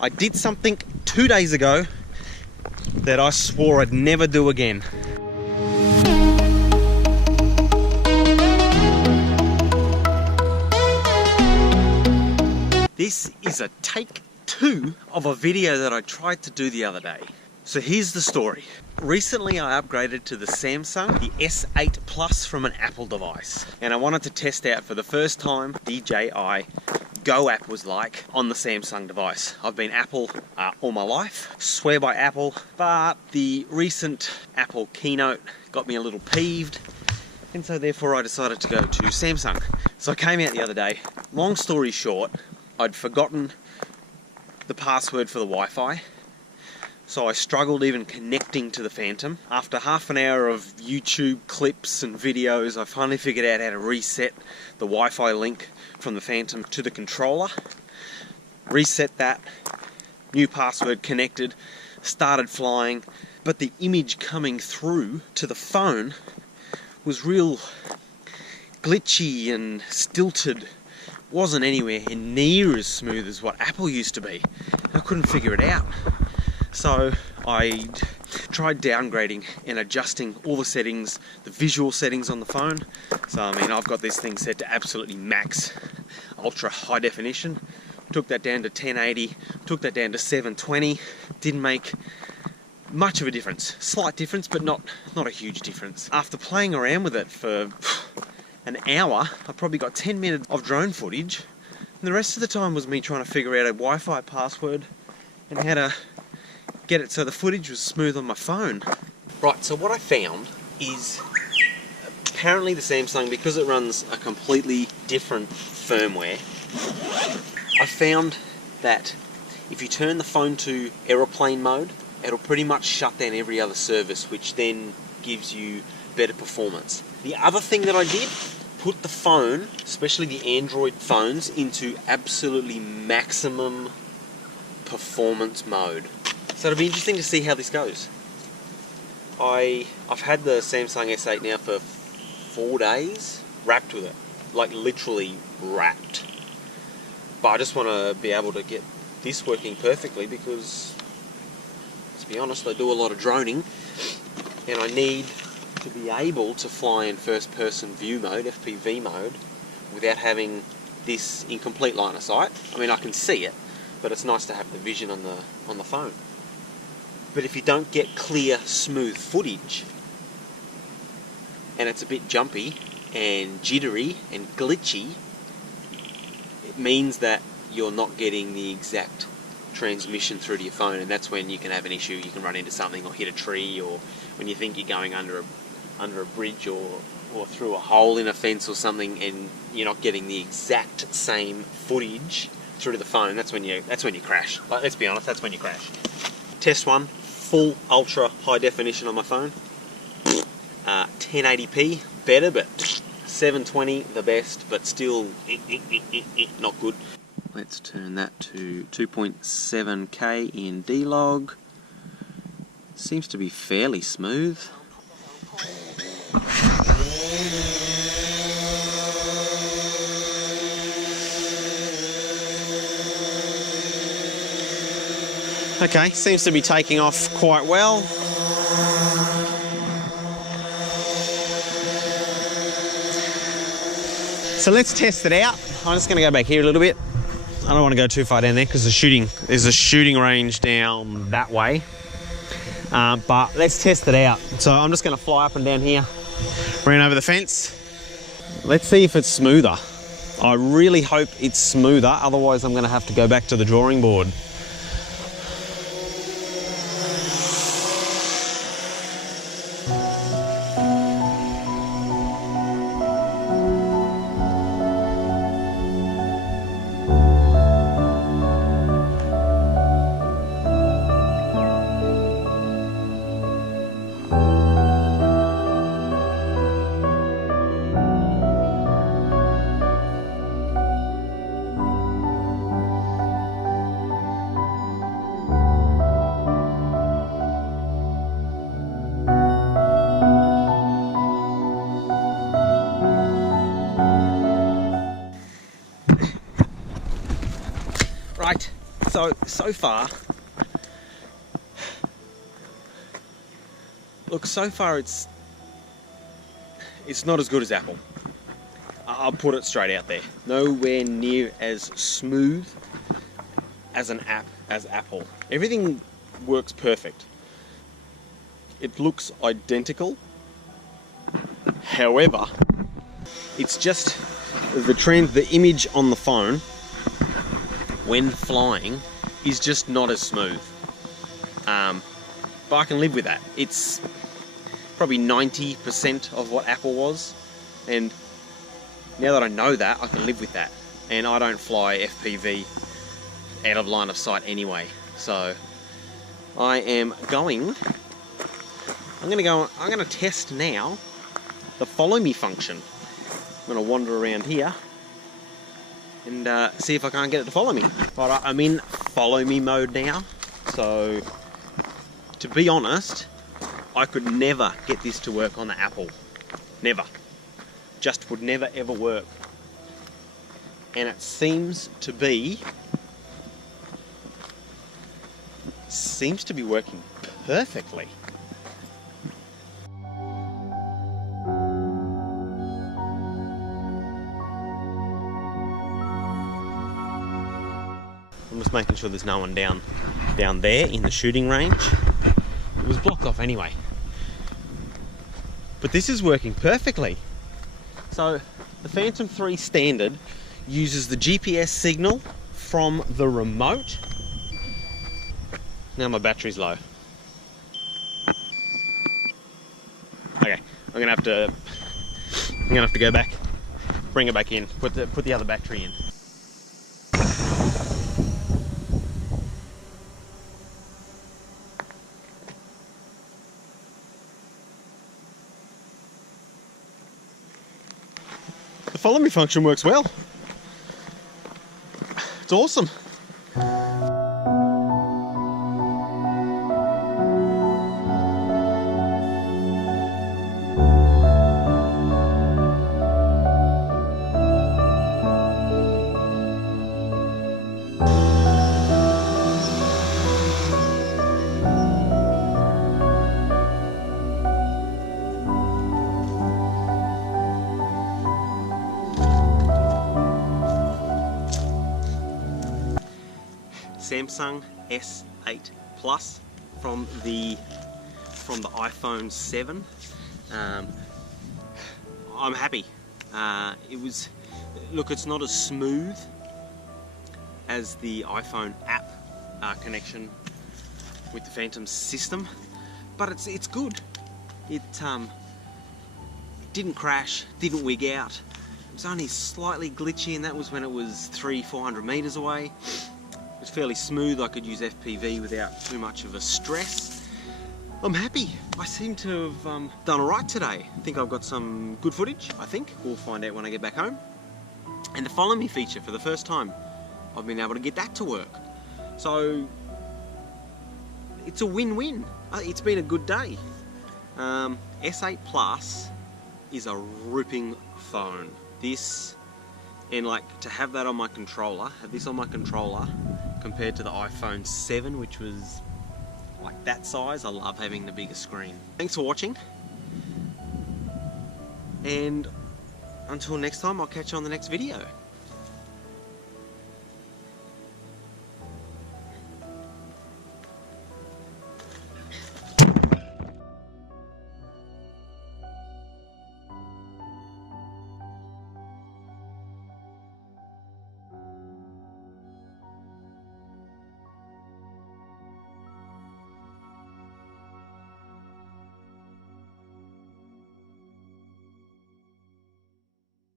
I did something 2 days ago that I swore I'd never do again. This is a take 2 of a video that I tried to do the other day. So here's the story. Recently I upgraded to the Samsung, the S8 Plus from an Apple device. And I wanted to test out for the first time DJI GO app was like on the Samsung device. I've been Apple all my life, swear by Apple, but the recent Apple keynote got me a little peeved, and so therefore I decided to go to Samsung. So I came out the other day. Long story short, I'd forgotten the password for the Wi-Fi, so I struggled even connecting to the Phantom. After half an hour of YouTube clips and videos, I finally figured out how to reset the Wi-Fi link from the Phantom to the controller. Reset that, new password connected, started flying, but the image coming through to the phone was real glitchy and stilted. Wasn't anywhere near as smooth as what Apple used to be. I couldn't figure it out. So I tried downgrading and adjusting all the settings, the visual settings on the phone. So I mean, I've got this thing set to absolutely max, ultra high definition. Took that down to 1080, took that down to 720. Didn't make much of a difference. Slight difference, but not a huge difference. After playing around with it for an hour, I probably got 10 minutes of drone footage, and the rest of the time was me trying to figure out a Wi-Fi password and how to get it so the footage was smooth on my phone. Right, so what I found is apparently the Samsung, because it runs a completely different firmware, I found that if you turn the phone to aeroplane mode, it'll pretty much shut down every other service, which then gives you better performance. The other thing that I did, put the phone, especially the Android phones, into absolutely maximum performance mode. So it'll be interesting to see how this goes. I've had the Samsung S8 now for 4 days, wrapped with it, like literally wrapped. But I just want to be able to get this working perfectly because, to be honest, I do a lot of droning and I need to be able to fly in first person view mode, FPV mode, without having this in complete line of sight. I mean, I can see it, but it's nice to have the vision on the phone. But if you don't get clear, smooth footage, and it's a bit jumpy and jittery and glitchy, it means that you're not getting the exact transmission through to your phone, and that's when you can have an issue. You can run into something or hit a tree, or when you think you're going under a bridge or through a hole in a fence or something, and you're not getting the exact same footage through to the phone. That's when you crash. Like, let's be honest, that's when you crash. Test one, full ultra high definition on my phone. 1080p, better, but 720 the best, but still not good. Let's turn that to 2.7K in D-Log. Seems to be fairly smooth. Okay, seems to be taking off quite well. So let's test it out. I'm just going to go back here a little bit. I don't want to go too far down there because there's a shooting range down that way. But let's test it out. So I'm just going to fly up and down here, ran over the fence. Let's see if it's smoother. I really hope it's smoother, otherwise I'm going to have to go back to the drawing board. So far, look, so far it's not as good as Apple. I'll put it straight out there. Nowhere near as smooth as as Apple. Everything works perfect. It looks identical. However, it's just the image on the phone when flying is just not as smooth. But I can live with that. It's probably 90% of what Apple was, and now that I know that, I can live with that. And I don't fly FPV out of line of sight anyway. So I'm gonna test now the follow me function. I'm gonna wander around here and see if I can't get it to follow me. Right, I'm in follow me mode now. So to be honest, I could never get this to work on the Apple. Never. Just would never ever work. And it seems to be working perfectly. I'm just making sure there's no one down there in the shooting range. It was blocked off anyway. But this is working perfectly. So the Phantom 3 standard uses the GPS signal from the remote. Now my battery's low. Okay, I'm gonna have to go back, bring it back in, put the other battery in. The follow me function works well. It's awesome. Samsung S8 Plus from the iPhone 7. I'm happy. Look, it's not as smooth as the iPhone app connection with the Phantom system, but it's good. It didn't crash, didn't wig out. It was only slightly glitchy, and that was when it was 300-400 meters away. It's fairly smooth. I could use FPV without too much of a stress. I'm happy. I seem to have done alright today. I think I've got some good footage, I think. We'll find out when I get back home. And the follow me feature, for the first time, I've been able to get that to work. So it's a win-win. It's been a good day. S8 Plus is a ripping phone. This, and like to have that on my controller, compared to the iPhone 7, which was like that size. I love having the bigger screen. Thanks for watching, and until next time, I'll catch you on the next video.